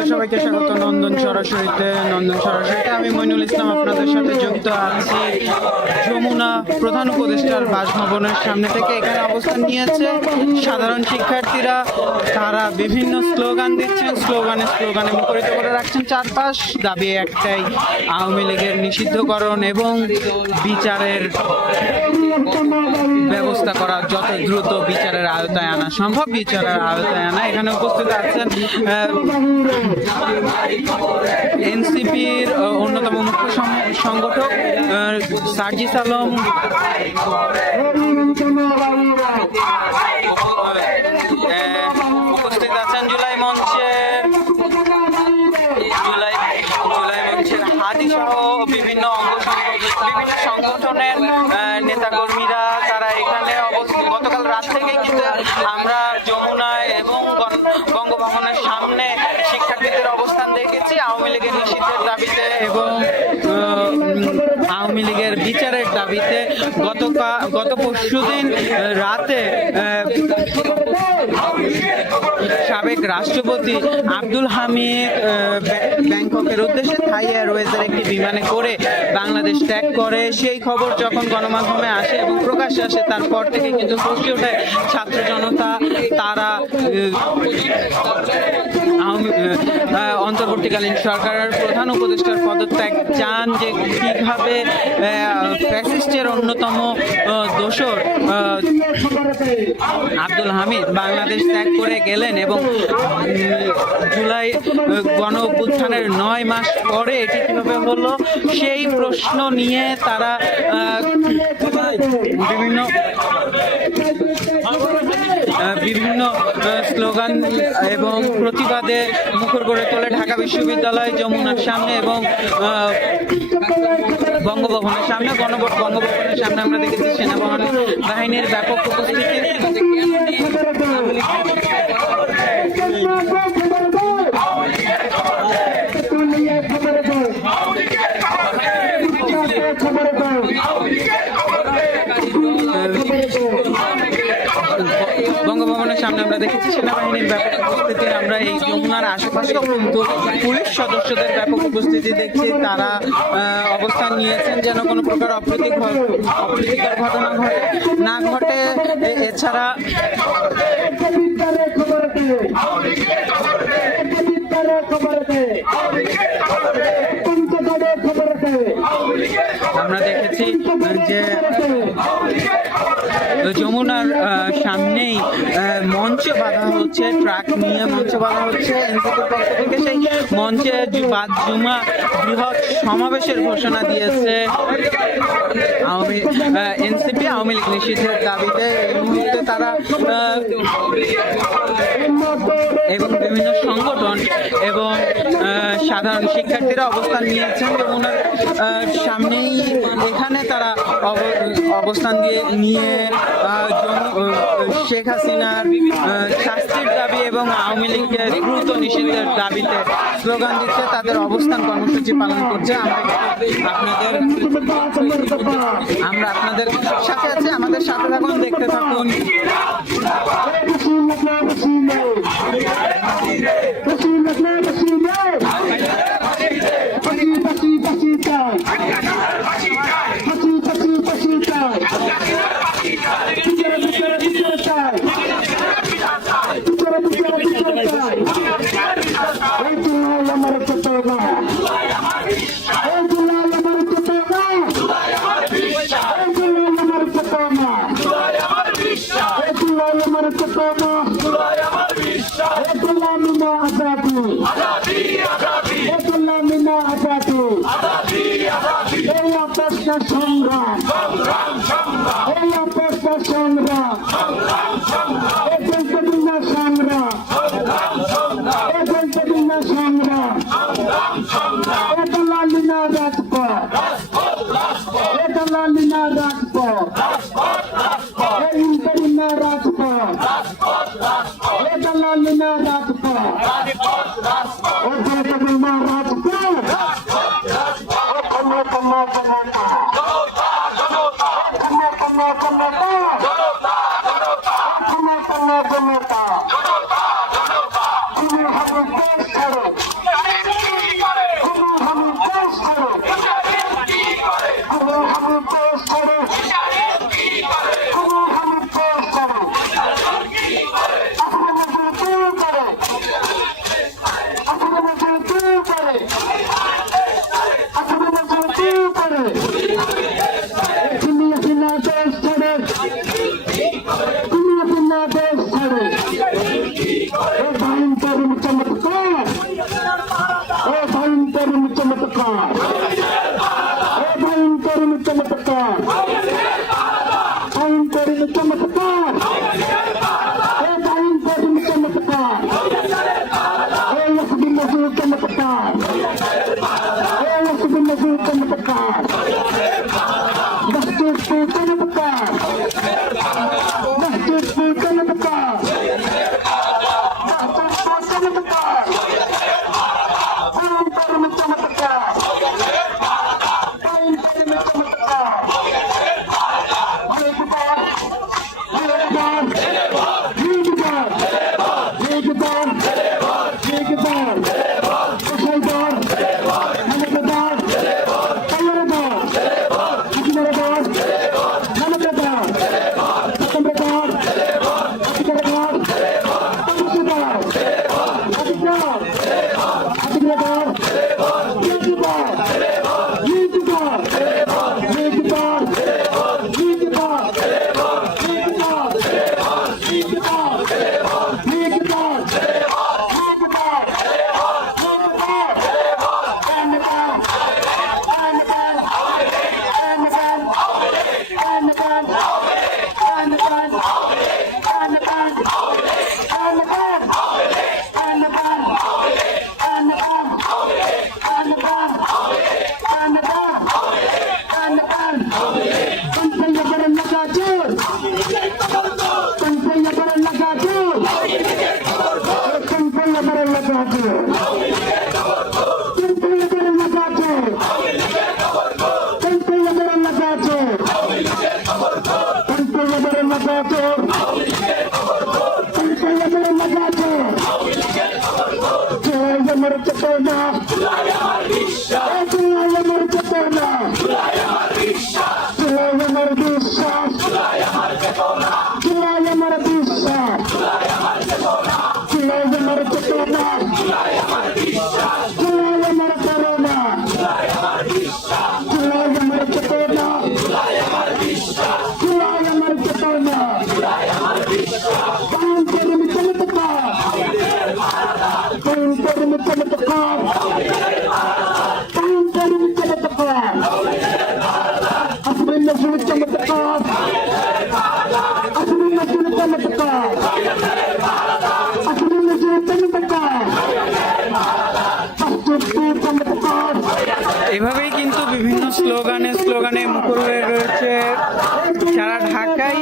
আপনাদের সবাইকে স্বাগত নন্দন সরাসরিতে। আমি মইনুল ইসলাম আপনাদের সাথে যুক্ত আছি যমুনা প্রধান উপদেষ্টার বাসভবনের সামনে থেকে। এখানে অবস্থান নিয়েছে সাধারণ শিক্ষার্থীরা। তারা বিভিন্ন স্লোগান দিচ্ছেন, স্লোগানে মুখরিত করে রাখছেন চারপাশ। দাবি একটাই, আওয়ামী লীগের নিষিদ্ধকরণ এবং বিচারের ব্যবস্থা করা, যত দ্রুত বিচারের আওতায় আনা সম্ভব বিচারের আওতায় আনা। এখানে উপস্থিত আছেন এনসিপির অন্যতম মুখ্য সংগঠক সার্জিস আলম, উপস্থিত আছেন জুলাই মঞ্চের হাদি সহ বিভিন্ন সংগঠনের নেতাকর্মীরা। তারা এখানে গতকাল রাত থেকেই কিন্তু আমরা যমুনায় এবং বঙ্গভবনের সামনে শিক্ষার্থীদের অবস্থান দেখেছি আওয়ামী লীগের নিষিদ্ধের দাবিতে এবং আওয়ামী লীগের বিচারের দাবিতে। গত পরশুদিন রাতে সাবেক রাষ্ট্রপতি আব্দুল হামিদ ব্যাংককের উদ্দেশ্যে থাই এয়ারওয়েজের একটি বিমানে করে বাংলাদেশ ত্যাগ করে। সেই খবর যখন গণমাধ্যমে আসে এবং প্রকাশ্যে আসে, তারপর থেকে কিন্তু ফুসে ওঠে ছাত্র জনতা। তারা অন্তর্বর্তীকালীন সরকারের প্রধান উপদেষ্টার পদত্যাগ চান, যে কিভাবে ফ্যাসিস্টের অন্যতম দোসর আব্দুল হামিদ বাংলাদেশ ত্যাগ করে গেলেন এবং জুলাই গণ অভ্যুত্থানের 9 মাস পরে এটি কিভাবে হলো, সেই প্রশ্ন নিয়ে তারা বিভিন্ন স্লোগান এবং প্রতিবাদে মুখর করে তোলে ঢাকা বিশ্ববিদ্যালয়, যমুনার সামনে এবং বঙ্গভবনের সামনে। বঙ্গভবনের সামনে আমরা দেখেছি সেনাবাহিনীর ব্যাপক উপস্থিতি। বঙ্গভবনের সামনে আমরা দেখেছি সেনাবাহিনীর ব্যাপক উপস্থিতি। আমরা এই যমুনার আশেপাশেও কিন্তু পুলিশ সদস্যদের ব্যাপক উপস্থিতি দেখছি। তারা অবস্থান নিয়েছেন যেন কোনো প্রকার অপ্রীতিকর ঘটনা না ঘটে। এছাড়া আমরা দেখেছি যে যমুনার সামনেই মঞ্চ বাঁধা হচ্ছে, ট্রাক নিয়ে মঞ্চ বাঁধা হচ্ছে এনসিপির পক্ষ থেকে। সেই মঞ্চে জুমা বৃহৎ সমাবেশের ঘোষণা দিয়েছে এনসিপি আওয়ামী লীগ নিষিদ্ধের দাবিতে। এই মুহূর্তে তারা এবং বিভিন্ন সংগঠন এবং সাধারণ শিক্ষার্থীরা অবস্থান নিয়েছেন যমুনার সামনেই। এখানে তারা অবস্থান নিয়ে শেখ হাসিনার শাস্তির দাবি এবং আওয়ামী লীগের দ্রুত নিষিদ্ধের দাবিতে স্লোগান দিচ্ছে, তাদের অবস্থান কর্মসূচি পালন করছে। আমরা আপনাদের সাথে আছি, আমাদের সাথে থাকুন, দেখতে থাকুন। জনতা এবারের লেখা আছে কিন্তু এবারের লেখা আছে কিন্তু এবারের লেখা আছে কিন্তু এবারের লেখা আছে কিন্তু এবারের লেখা আছে জয় আমার চেতনা জয় আমার বিশ্বাস জয় আমার চেতনা জয় আমার বিশ্বাস জয় আমার চেতনা জয় আমার বিশ্বাস জয় আমার চেতনা জয় আমার চেতনা জয় আমার বিশ্বাস জয় আমার করুণা জয় আমার বিশ্বাস জয় আমার চেতনা জয় আমার বিশ্বাস জয় আমার চেতনা জয় আমার বিশ্বাস কাম করুন চমৎকার কাম করুন চমৎকার কাম করুন চমৎকার আসবেন না শুনে চমৎকার আসবেন না শুনে চমৎকার আসবেন না শুনে চমৎকার চমৎকার এভাবেই কিন্তু বিভিন্ন স্লোগানে মুখর হয়ে রয়েছে সারা ঢাকায়।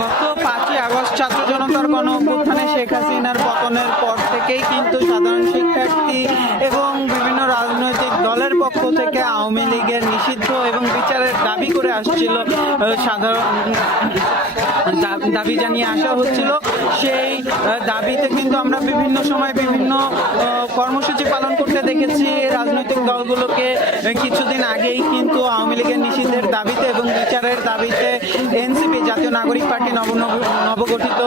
গত 5ই আগস্ট ছাত্র জনতার গণ অভ্যুত্থানে শেখ হাসিনার পতনের পর থেকেই কিন্তু সাধারণ শিক্ষার্থী এবং বিভিন্ন রাজনৈতিক দলের পক্ষ থেকে আওয়ামী লীগের নিষিদ্ধ এবং বিচারের দাবি করে আসছিল, দাবি জানিয়ে আসা হচ্ছিল। সেই দাবিতে কিন্তু আমরা বিভিন্ন সময় বিভিন্ন কর্মসূচি পালন করতে দেখেছি রাজনৈতিক দলগুলোকে। কিছুদিন আগেই কিন্তু আওয়ামী লীগের নিষিদ্ধের দাবিতে এবং বিচারের দাবিতে এনসিপি জাতীয় নাগরিক পার্টি নবগঠিত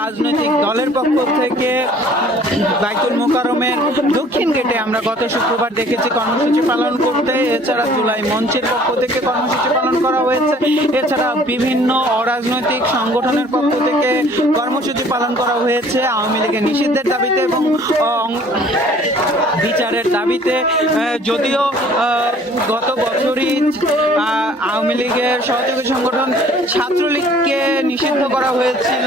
রাজনৈতিক দলের পক্ষ থেকে বাইতুল মোকাররমের দক্ষিণ গেটে আমরা গত শুক্রবার দেখেছি কর্মসূচি পালন করতে। এছাড়া জুলাই মঞ্চের পক্ষ থেকে কর্মসূচি পালন করা হয়েছে। এছাড়া বিভিন্ন অরাজনৈতিক সংগঠনের পক্ষ থেকে কর্মসূচি পালন করা হয়েছে আওয়ামী লীগের নিষিদ্ধের দাবিতে এবং বিচারের দাবিতে। যদিও গত বছরই আওয়ামী লীগের সহযোগী সংগঠন ছাত্রলীগকে নিষিদ্ধ করা হয়েছিল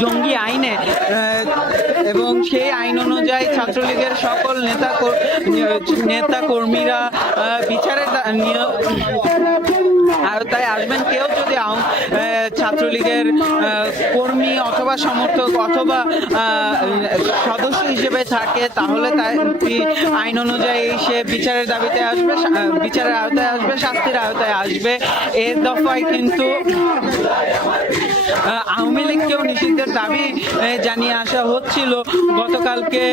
জঙ্গি আইনে, এবং সেই আইন অনুযায়ী ছাত্রলীগের সকল নেতা কর্মীরা বিচারের আওতায় আসবেন। কেউ যদি ছাত্রলীগের কর্মী অথবা সমর্থক অথবা সদস্য হিসেবে থাকে তাহলে আইন অনুযায়ী সে বিচারের দাবিতে আসবে, বিচারের আওতায় আসবে, শাস্তির আওতায় আসবে। এর দফায় কিন্তু আওয়ামী লীগকেও নিষিদ্ধের দাবি জানিয়ে আসা হচ্ছিল। গতকালকে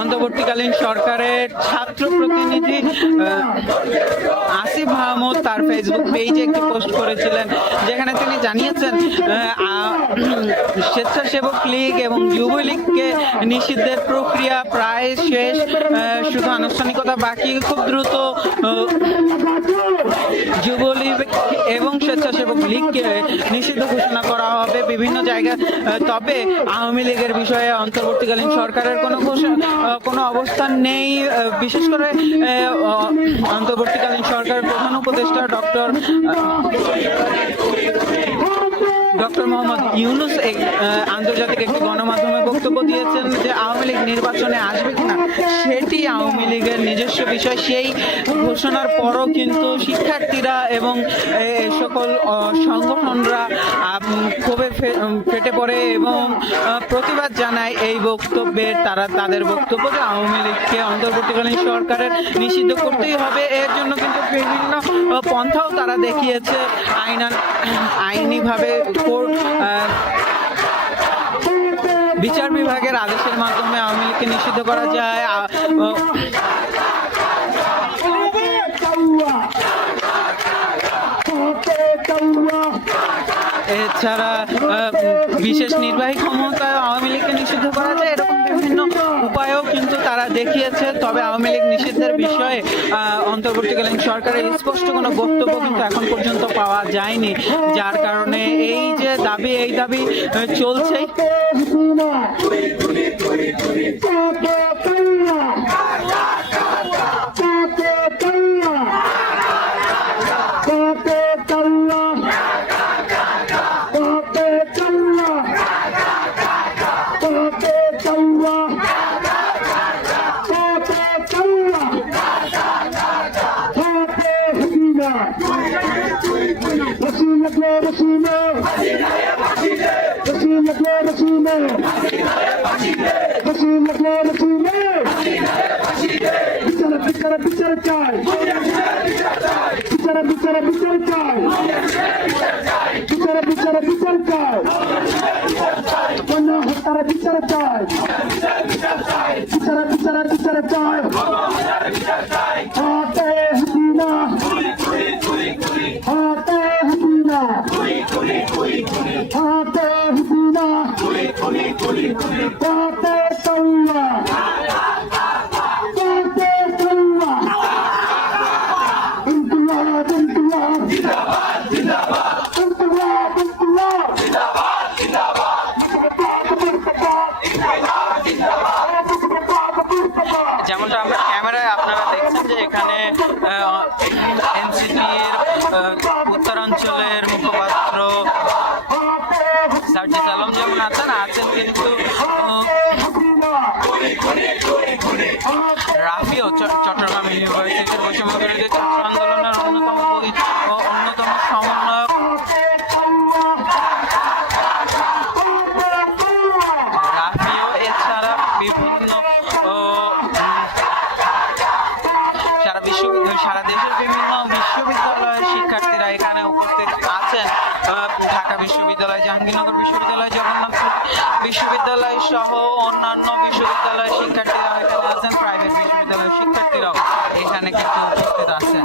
অন্তর্বর্তীকালীন সরকারের ছাত্র প্রতিনিধি আসিফ মাহমুদ তার ফেসবুক পেজে একটি পোস্ট করেছিলেন, যেখানে তিনি জানিয়েছেন স্বেচ্ছাসেবক লীগ এবং যুবলীগকে নিষিদ্ধের প্রক্রিয়া প্রায় শেষ, শুধু আনুষ্ঠানিকতা বাকি। খুব দ্রুত যুবলীগ এবং স্বেচ্ছাসেবক লীগকে নিষিদ্ধ ঘোষণা করা হবে বিভিন্ন জায়গায়। তবে আওয়ামী লীগের বিষয়ে অন্তর্বর্তীকালীন সরকারের কোনো অবস্থান নেই। বিশেষ করে অন্তর্বর্তীকালীন সরকারের প্রধান উপদেষ্টা ডক্টর মোহাম্মদ ইউনূস আন্তর্জাতিক একটি গণমাধ্যমে বক্তব্য দিয়েছেন যে আওয়ামী লীগ নির্বাচনে আসবে কিনা সেটি আওয়ামী লীগের নিজস্ব বিষয়। সেই ঘোষণার পরও কিন্তু শিক্ষার্থীরা এবং সকল সংগঠনরা ক্ষোভে ফেটে পড়ে এবং প্রতিবাদ জানায় এই বক্তব্যের। তাদের বক্তব্য যে আওয়ামী লীগকে অন্তর্বর্তীকালীন সরকারের নিষিদ্ধ করতেই হবে। এর জন্য কিন্তু বিভিন্ন পন্থাও তারা দেখিয়েছে। আইনিভাবে বিচার বিভাগের আদেশের মাধ্যমে আওয়ামী লীগকে নিষিদ্ধ করা যায়। এছাড়া বিশেষ নির্বাহী ক্ষমতায় আওয়ামী লীগকে নিষিদ্ধ করা যায়, এরকম বিভিন্ন উপায়ও কিন্তু তারা দেখিয়েছে। তবে আওয়ামী লীগ নিষিদ্ধের বিষয়ে অন্তর্বর্তীকালীন সরকারের স্পষ্ট কোনো বক্তব্য কিন্তু এখন পর্যন্ত পাওয়া যায়নি, যার কারণে এই যে দাবি চলছে। Rasulullah বিচার চাই, বিচার চাই, বিচার চাই, অন্য হত্যার বিচার চাই, বিচার চাই, হাতে হাসিনা, হাতে হাসিনা, হাতে হাসিনা, হাতে তৌলা, হাতে তৌলা, ইনকিলাব, ইনকিলাব, জিন্দাবাদ, জিন্দাবাদ, ইনকিলাব, ইনকিলাব, জিন্দাবাদ, জিন্দাবাদ, যেমনটা আমরা ক্যামেরায় আপনারা দেখছেন যে এখানে এনসিপির উত্তরাঞ্চলের মুখপাত্র সার্জিস আলম যেমন আছেন কিন্তু রাফিও চট্টগ্রাম ইউনিভার্সিটির বৈষম্য বিরোধী ছাত্র আন্দোলনের অন্যতম সমন্বয়ক রাফিও এছাড়া বিভিন্ন সারা দেশের বিভিন্ন বিশ্ববিদ্যালয়ের শিক্ষার্থীরা এখানে উপস্থিত আছেন। ঢাকা বিশ্ববিদ্যালয়, জাহাঙ্গীরনগর বিশ্ববিদ্যালয়, জগন্নাথ বিশ্ববিদ্যালয় সহ অন্যান্য বিশ্ববিদ্যালয়ের শিক্ষার্থীরা এখানে আছেন। প্রাইভেট বিশ্ববিদ্যালয়ের শিক্ষার্থীরাও এখানে কিন্তু উপস্থিত আছেন।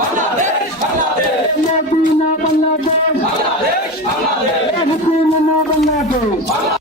Bangladesh, Bangladesh, Bangladesh, Bangladesh, Bangladesh, Bangladesh,